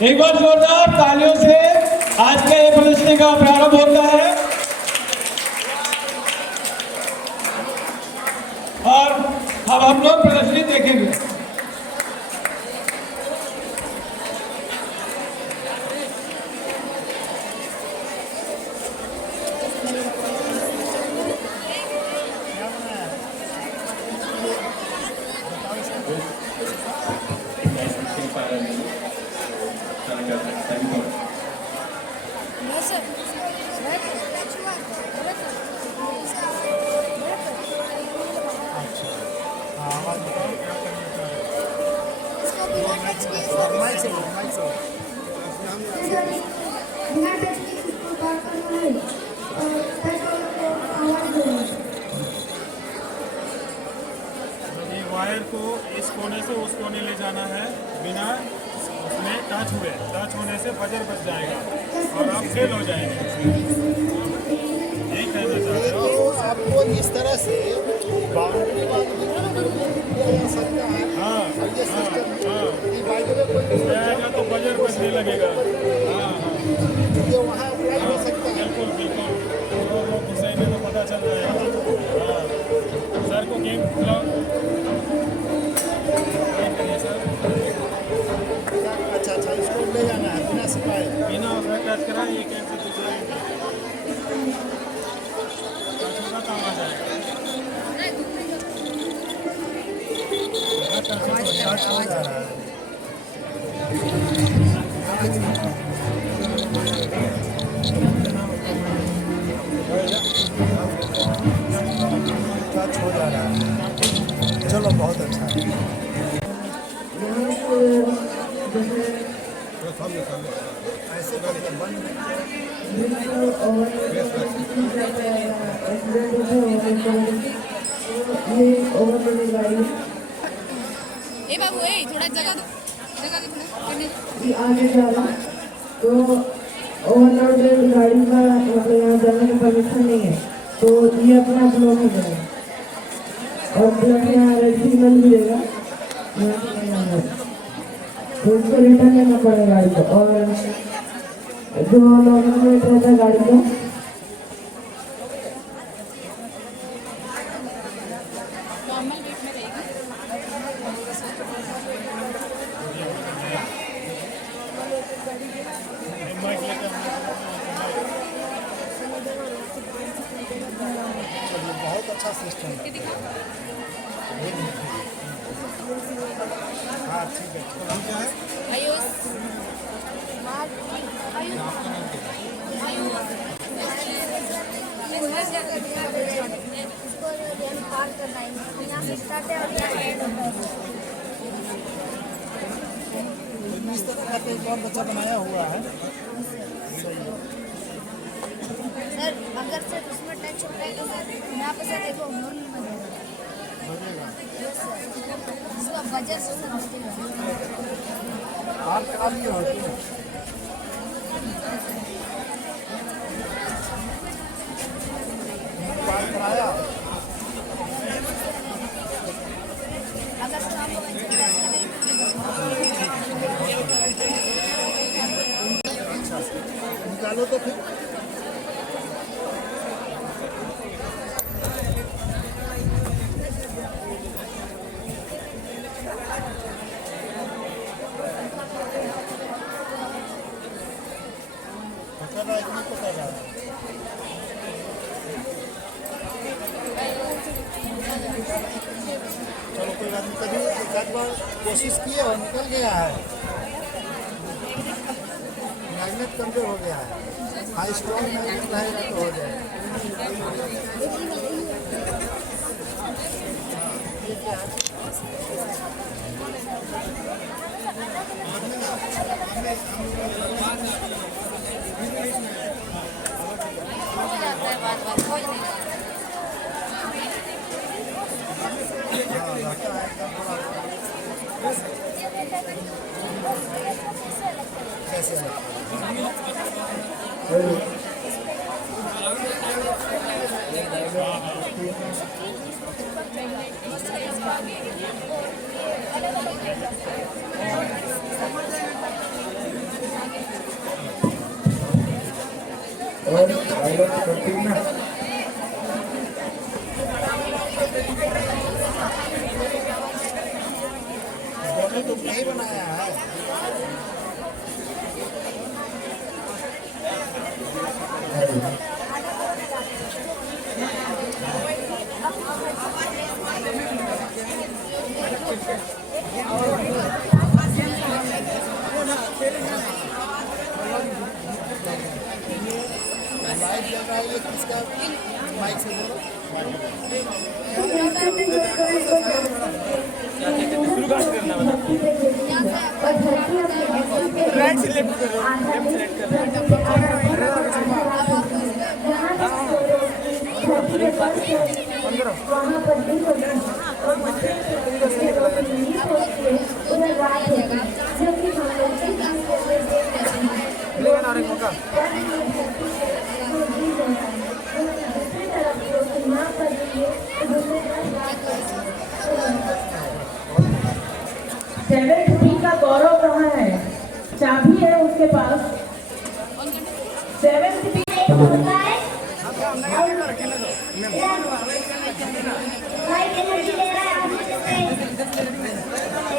एक बार जोरदार तालियों से आज के ये प्रदर्शनी का प्रारंभ होता है और अब हम लोग प्रदर्शनी देखेंगे। वायर को इस कोने से उस कोने ले जाना है बिना उसमें टच हुए। टच होने से बजर बच जाएगा और आप फेल हो जाएंगे। यही कहना चाहते हो। आपको इस तरह से बाउंड्री सकता है। हाँ तो बजर बचने लगेगा। हाँ वहाँ अप्लाई हो सकता है। बिल्कुल बिल्कुल वो घुसे में तो पता चल जाएगा। हाँ सर को गेम खिलाओ। अच्छा इसको ले जाना है बिना सिपाही बिना उसमें टच करा ये कैसे दूसरा छोटा काम आ जाएगा। टच हो जा रहा है। टच हो जा रहा है। चलो बहुत अच्छा है। ऐसे ए बाबू थोड़ा जगह दो आगे जा रहा तो ओवरलोड गाड़ी का मतलब यहाँ जाने का परमिशन नहीं है, तो ये अपना ब्लॉक हो जाएगा और ब्लॉक यहाँ रेड सिग्नल मिलेगा, तो उसको रिटर्न लेना पड़ेगा गाड़ी को। और जो नॉर्मल रेट रहता है गाड़ी का बहुत अच्छा सिस्टम है। हाँ ठीक है। तो हम क्या है इस तरह का एक और बच्चा बनाया हुआ है। सर अगर सर उसमें टच होता है तो सर यहाँ पे सर देखो नॉर्मल बजेगा इसका बजर से सर बजेगा। आप खाली होती है पार कराया। अगर सर आपको निकालो तो फिर चलो कोई बात नहीं। कभी एक आध बार कोशिश किए और निकल गया है। मैग्नेट कमजोर हो गया है। हाई स्ट्रॉन्ग मैग्नेट रहेगा तो हो जाएगा। कैसे और पायलट करती ना नहीं बनाया है। लाइट जल रहा है, ये किसका माइक से बोलो। राइट से लेफ्ट करो, लेफ्ट से राइट करो। वहाँ पर भी होगा और उधर रात होगा जब भी सेवन का गौरव कहाँ है? चाबी है उसके पास। सेवन होता है लाइट एनर्जी ले रहा है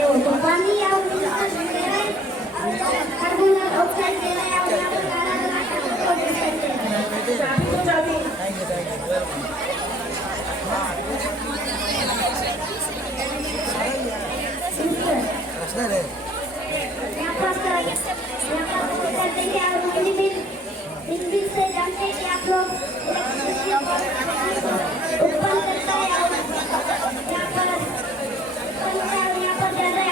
और पानी या कार्बन ऑक्साइड ले रहा है चाबी इंग्लिश से जानते हैं कि आप लोग उत्पन्न करता है और यहाँ पर ज़्यादा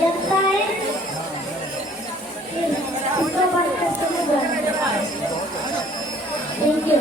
जनता है उसको बात करते थैंक यू।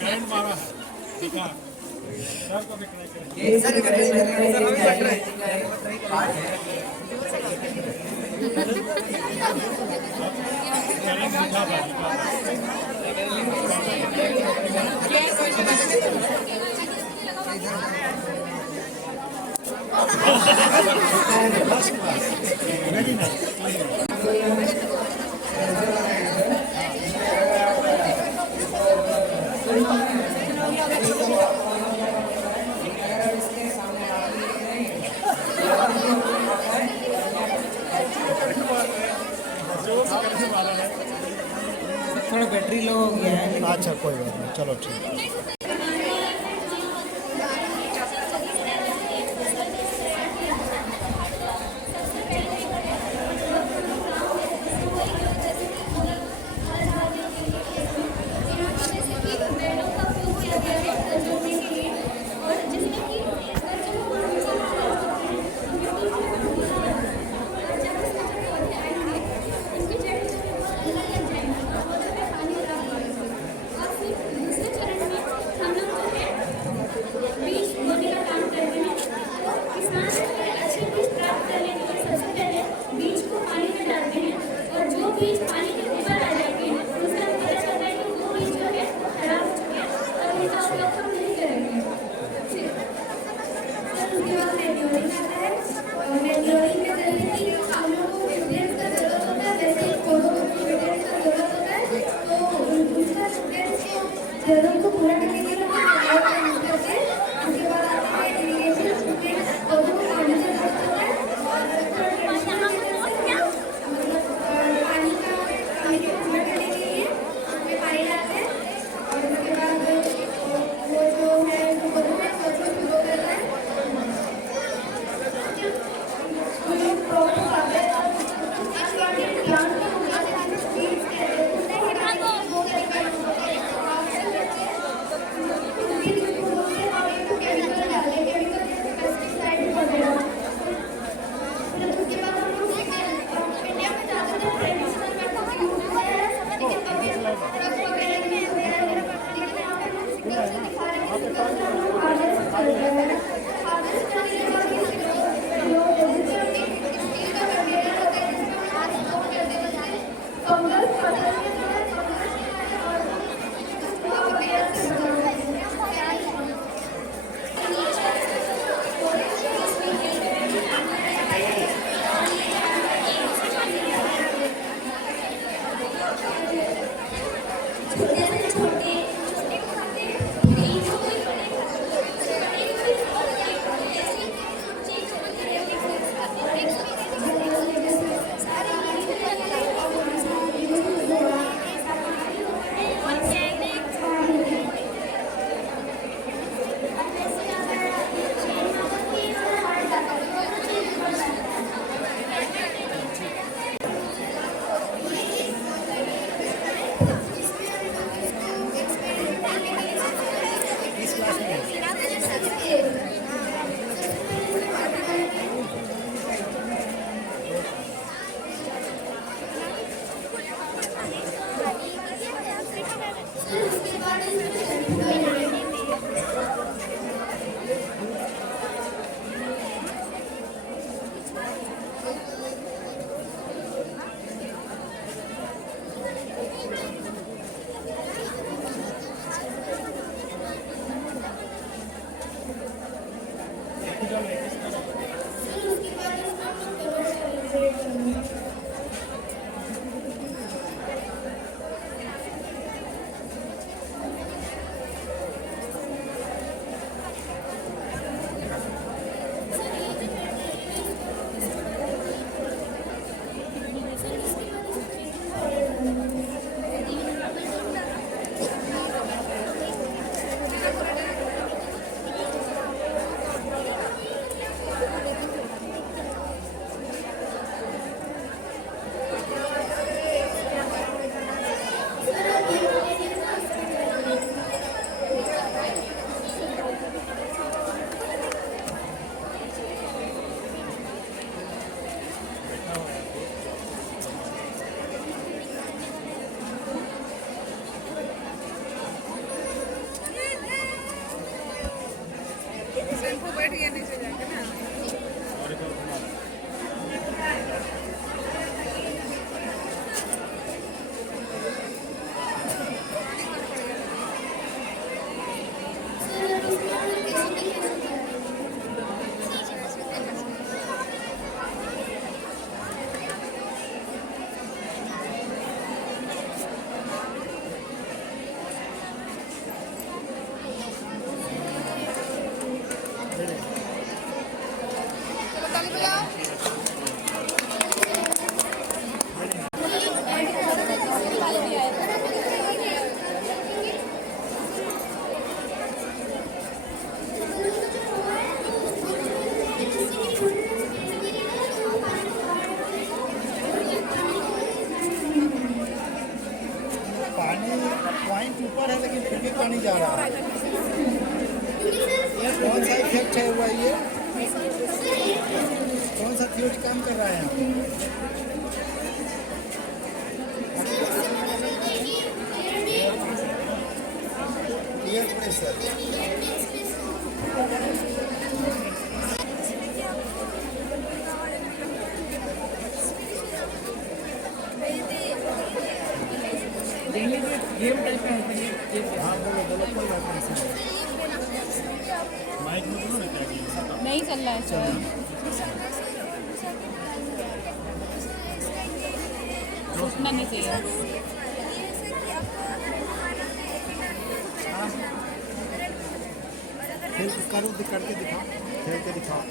करंट मारा है दिखा सर को दिखना थोड़ा बैटरी लो हो गया है। अच्छा कोई बात नहीं, चलो ठीक है। जरूरत को पूरा करने के लिए उसके बाद आपके इरिगेशन स्टूडेंट्स पौधों को पानी से भरते हैं और पानी को पूरा करने के लिए उसमें पानी डालते हैं और उसके बाद वो जो है पौधों में पौधों को ग्रो करता है। प्लांट को पॉइंट ऊपर है लेकिन फिर भी पानी जा रहा है। ये कौन सा इफेक्ट है हुआ ये? कौन सा फ्यूज काम कर रहा है एयर प्रेशर। गेम टाइप का है। हाँ बोलो बोलो कोई बात नहीं। माइक में बोलो ना क्या गेम नहीं चल रहा है सर। रुकना नहीं चाहिए। फिर करो करके दिखाओ, खेल के दिखाओ।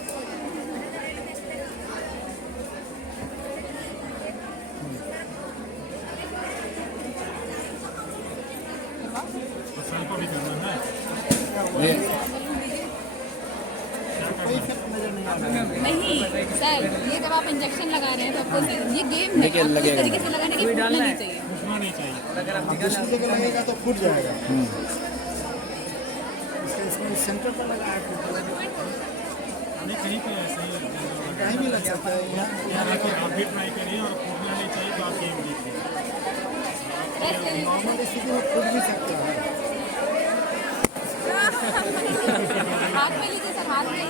तो सर को भी करना है। कोई इफेक्ट नजर नहीं आ रहा है। नहीं सर, ये जब आप इंजेक्शन लगा रहे हैं तो आपको ये गेम है, आपको इस तरीके से लगाने की फूटना नहीं चाहिए। घुसना नहीं चाहिए। अब दूसरी जगह लगेगा तो फूट जाएगा। इसमें सेंटर पर लगा है, नहीं कहीं पे ऐसा ही कहीं भी लग सकता है। यहाँ यहाँ आप भी ट्राई करिए और फूटना नहीं चाहिए तो आप गेम देखिए। नॉर्मल स्थिति में फूट भी सकता है। हाथ में लीजिए सर, हाथ में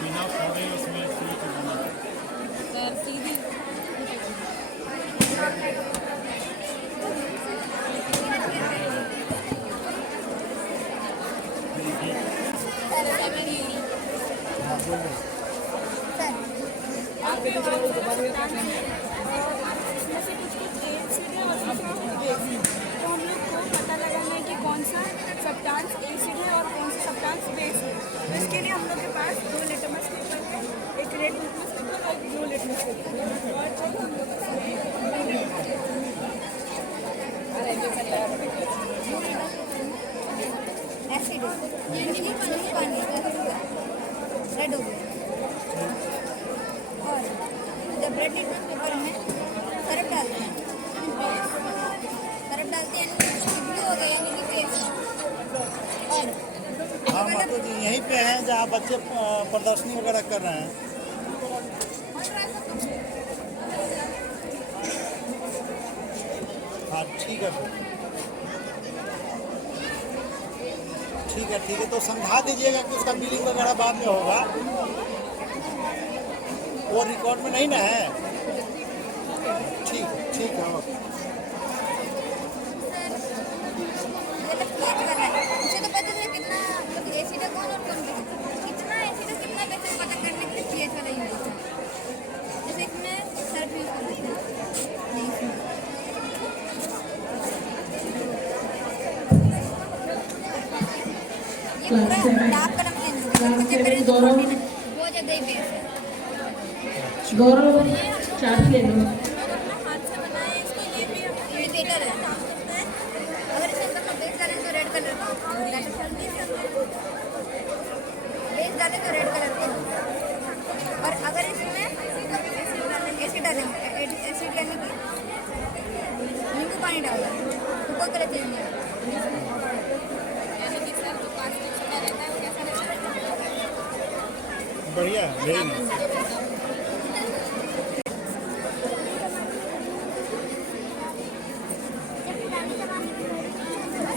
बिना फोड़े उसमें सीट बना। सर सीधी जहाँ बच्चे प्रदर्शनी वगैरह कर रहे हैं। हाँ ठीक है, ठीक है तो समझा दीजिएगा कि उसका बिलिंग वगैरह बाद में होगा, वो रिकॉर्ड में नहीं ना है। ठीक है ओके। मुझे तो पता है कितना मतलब एसिड कौन और कौन कितना एसिड कितना बेहतर पता करने के लिए पीएच वाला यूज होता है। जैसे इसमें सर्फ यूज करते हैं, ये पूरा डार्क कलर चेंज हो गया, मुझे मेरे बहुत ज़्यादा ही बेस है। गौरव चाबी ले लो। हाथ से बनाए इसको, ये भी इंडिकेटर है। अगर इसे अंदर बेस डालें तो रेड कलर का, बेस डालें तो रेड कलर का, और अगर इसमें एसिड डालेंगे, एसिड यानी कि नींबू पानी डालना तो कोई कलर चेंज नहीं होगा। बढ़िया, वेरी नाइस।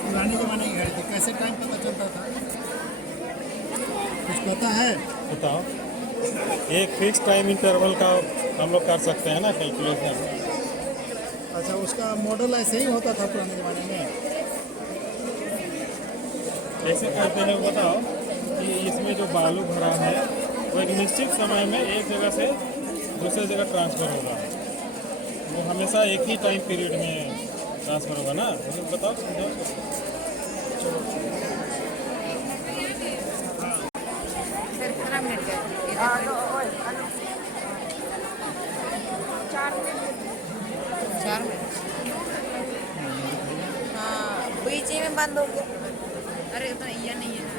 पुराने ज़माने की घड़ी थी, कैसे टाइम पता चलता था, कुछ पता है? बताओ। एक फिक्स टाइम इंटरवल का हम लोग कर सकते हैं ना कैलकुलेशन। अच्छा, उसका मॉडल ऐसे ही होता था पुराने ज़माने में? कैसे करते हैं बताओ कि इसमें जो बालू भरा है वो एक निश्चित समय में एक जगह से दूसरे जगह ट्रांसफ़र होगा, वो हमेशा एक ही टाइम पीरियड में ट्रांसफ़र होगा ना। मुझे बताओ, समझाओ। बीच में बंद हो गया। अरे इतना ये नहीं है ना।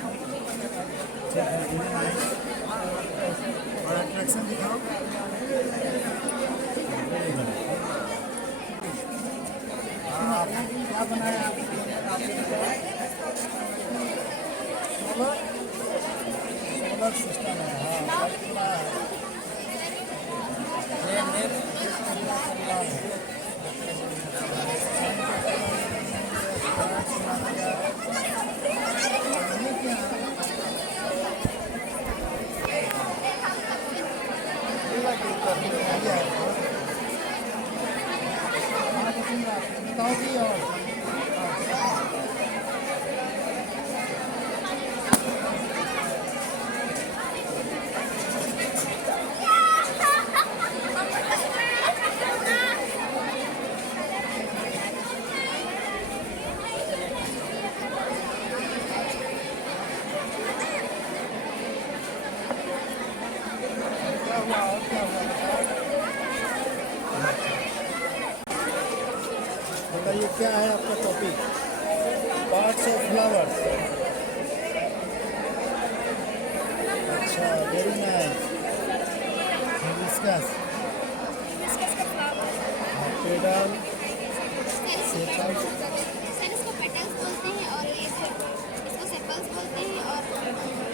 और अट्रैक्शन दिखाओ। हाँ, क्या बनाया आपने? सोलर सिस्टम है। हाँ, बताओ कि और बताइए क्या है आपका टॉपिक? Parts of flowers. अच्छा, very nice. Discuss. Pedal, sepal. Sir इसको पेटल्स बोलते हैं और ये इसको सेपल्स बोलते हैं, और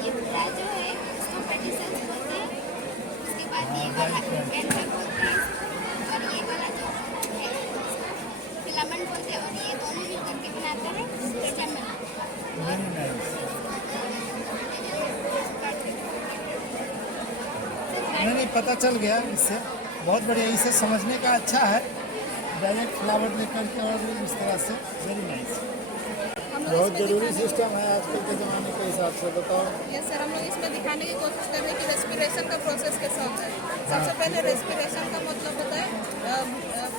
ये पूरा जो है इसको पेटिसल्स बोलते हैं। उसके बाद ये वाला एंडल बोलते हैं, और ये वाला जो है फिलामेंट बोलते हैं, और ये दोनों मिल करके बनाते हैं स्टेजामेंट। Very nice. नहीं पता चल गया इससे, बहुत बढ़िया। इसे समझने का अच्छा है, डायरेक्ट फ्लावर लेकर के और इस तरह से। वेरी नाइस, बहुत ज़रूरी सिस्टम है आजकल के ज़माने के हिसाब से। बताओ। यस सर, हम लोग इसमें दिखाने की कोशिश कर रहे हैं कि रेस्पिरेशन का प्रोसेस कैसा होता है। सबसे पहले रेस्पिरेशन का मतलब होता है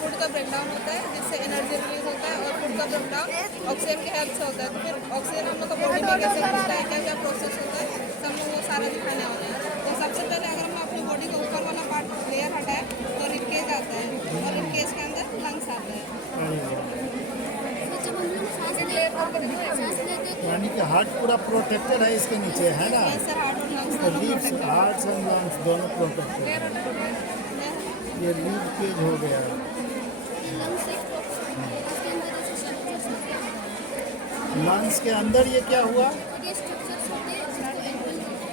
फूड का ब्रेकडाउन होता है, जिससे एनर्जी रिलीज होता है, और फूड का ब्रेकडाउन ऑक्सीजन के हेल्प से होता है। तो फिर ऑक्सीजन हम लोग का बॉडी में कैसे घुसता है, क्या क्या प्रोसेस होता है, सब लोग वो सारा दिखाने वाले हैं। तो सबसे पहले अगर हम अपनी बॉडी का ऊपर वाला पार्ट लेयर हटाए तो रिबकेज आता है, और रिबकेज के अंदर लंग्स आता है। जब हम लोग सांस लेते हैं यानी कि हार्ट पूरा प्रोटेक्टेड है इसके नीचे, है ना? यस सर, हार्ट और लंग्स तो दोनों लीव्स, protected हैं। हार्ट एंड लंग्स दोनों प्रोटेक्टेड है। ये लीव केज हो गया। ये लंग्स से उसके अंदर ऐसे स्ट्रक्चर्स होते हैं, लंग्स के अंदर ये क्या हुआ? और ये स्ट्रक्चर्स होते हैं जिसको एल्वेल बोलते हैं।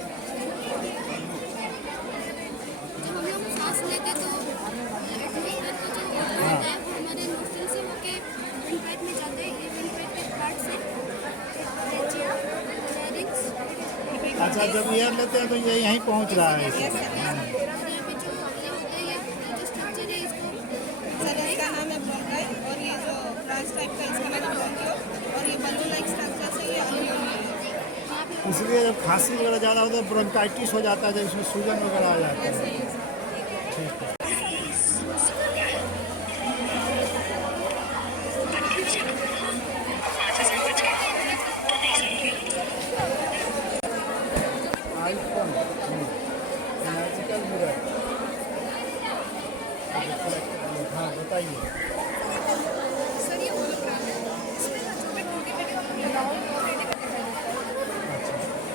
अच्छा, जब एयर लेते हैं तो ये यहीं पहुंच रहा है इसे। इधर में जो हॉर्न होता है या जो स्ट्रक्चर है इसको सर इसका नाम है ब्रोंकाई और ये जो ब्रांच टाइप का इसका नाम है ब्रोंकियो और ये बलून लाइक स्ट्रक्चर से ये अल्यूमिनियम है। इसलिए जब खांसी वगैरह ज़्यादा होता है ब्रोंकाइटिस हो जाता है, जब इसमें सूजन वगैरह आ जाता है। IPhone magical mirror. हाँ बताइए। सर ये होलोग्राम है, इसमें ना जो मैं टूटी पे लगाऊँ वो रेडी करके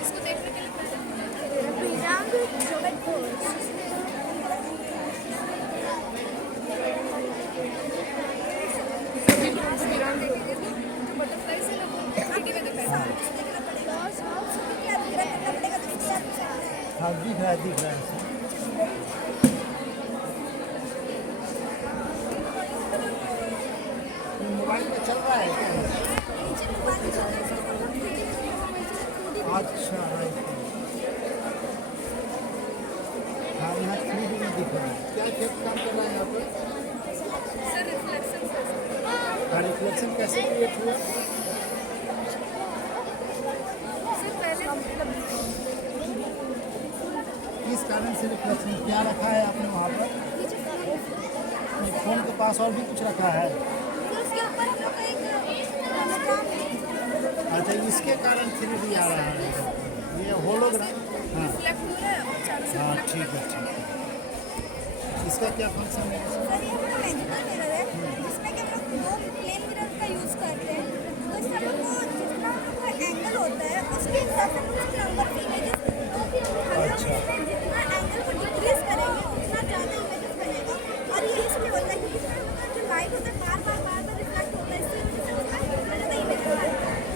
इसको देखने के लिए बटरफ्लाई से लोगों को 3D में दिखाया। हाँ दिख रहा है, दिख रहा है। मोबाइल में चल रहा है क्या? अच्छा हाँ, यहाँ 3D में दिख रहा है। क्या क्या काम कर रहा है यहाँ पर? सर रिफ्लेक्शन हाँ, रिफ्लेक्शन कैसे क्रिएट हुआ? सर पहले किस कारण से रिफ्लेक्शन, क्या रखा है आपने वहाँ पर? फोन के पास और भी कुछ रखा है? अच्छा, इसके कारण 3D आ रहा है। ये होलोग्राम। हाँ रिफ्लेक्ट हो रहा है और चारों से हाँ, ठीक है ठीक है। इसका क्या फंक्शन है? सर ये हमारा मैजिकल मिरर है जिसमें कि हम लोग दो प्लेन मिरर का यूज़ करते हैं। तो इससे हम लोग को जितना हम लोग का एंगल होता है उसके हिसाब से हम लोग नंबर ऑफ इमेजेस हम लोग इसमें जितना एंगल को डिक्रीज करेंगे उतना ज़्यादा इमेजेस बनेगा। और ये इसलिए होता है क्योंकि इसमें जो लाइट होता है बार बार रिफ्लेक्ट होता है, इससे ज़्यादा इमेज आता है।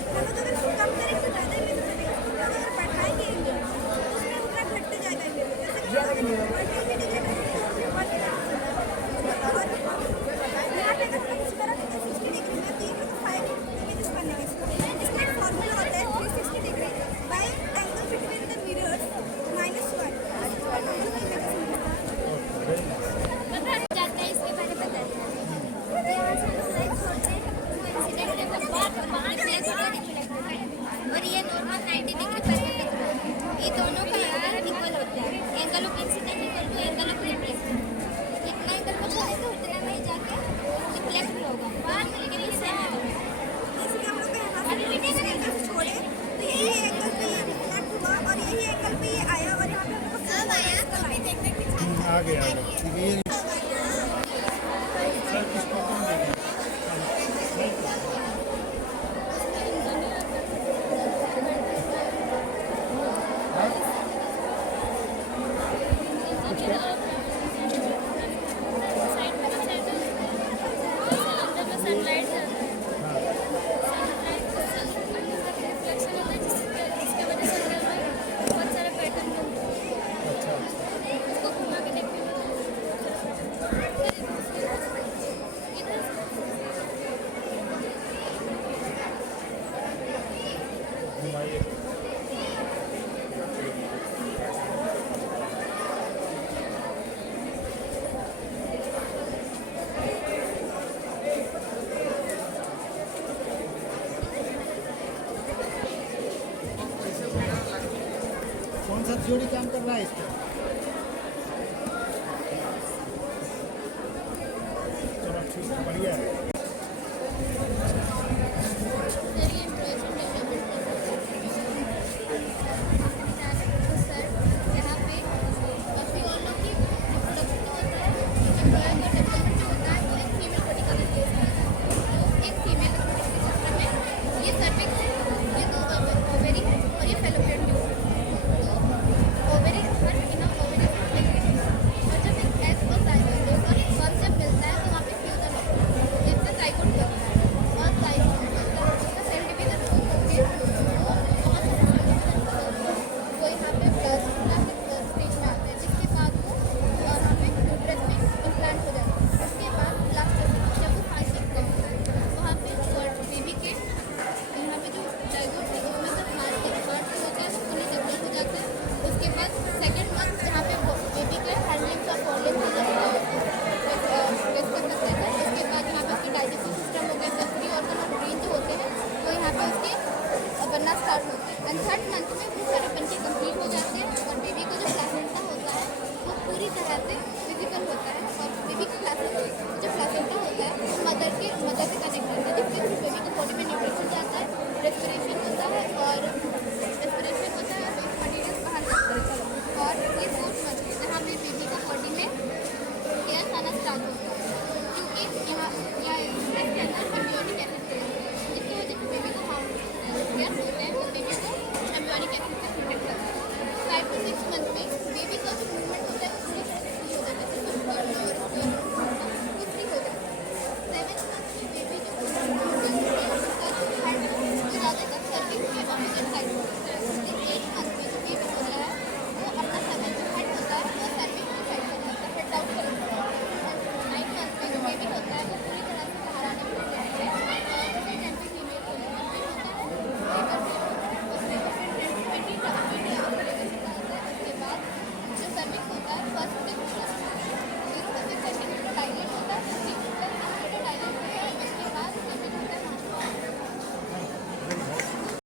हम लोग अगर इसको कम करेंगे तो ज़्यादा इमेज बनेगा, इसको अगर बढ़ाएंगे तो उसमें उतना घटते जाएगा इमेज। जैसे कि यहाँ पे अगर हम इस तरह 360 डिग्री में तो ये 5 इमेजेस बनेंगे। इसका एक फॉर्मूला होता है 360 degree by angle between the mirrors -1। जाता है इसके बारे में बताइए। यहाँ से लोग लाइट छोड़ते हैं इंसिडेंट के बाद वहाँ प्लेस होता है और ये नॉर्मल 90 डिग्री पर है। ये दोनों का एंगल इक्वल होता है। Angle of incidence equal to angle of reflection. जितना एंगल को छोड़ेगा उतना में ही जाके रिफ्लेक्ट होगा बाहर में, लेकिन ये सेम होगा। जैसे हम लोग यहाँ से एंगल से छोड़े तो यही एंगल पे ये रिफ्लेक्ट हुआ और यही एंगल पे ये आया और यहाँ पे हम लोग सब आया कभी देखने की आ गया ठीक है। ये कौन सा थ्योरी काम कर रहा है इस पर?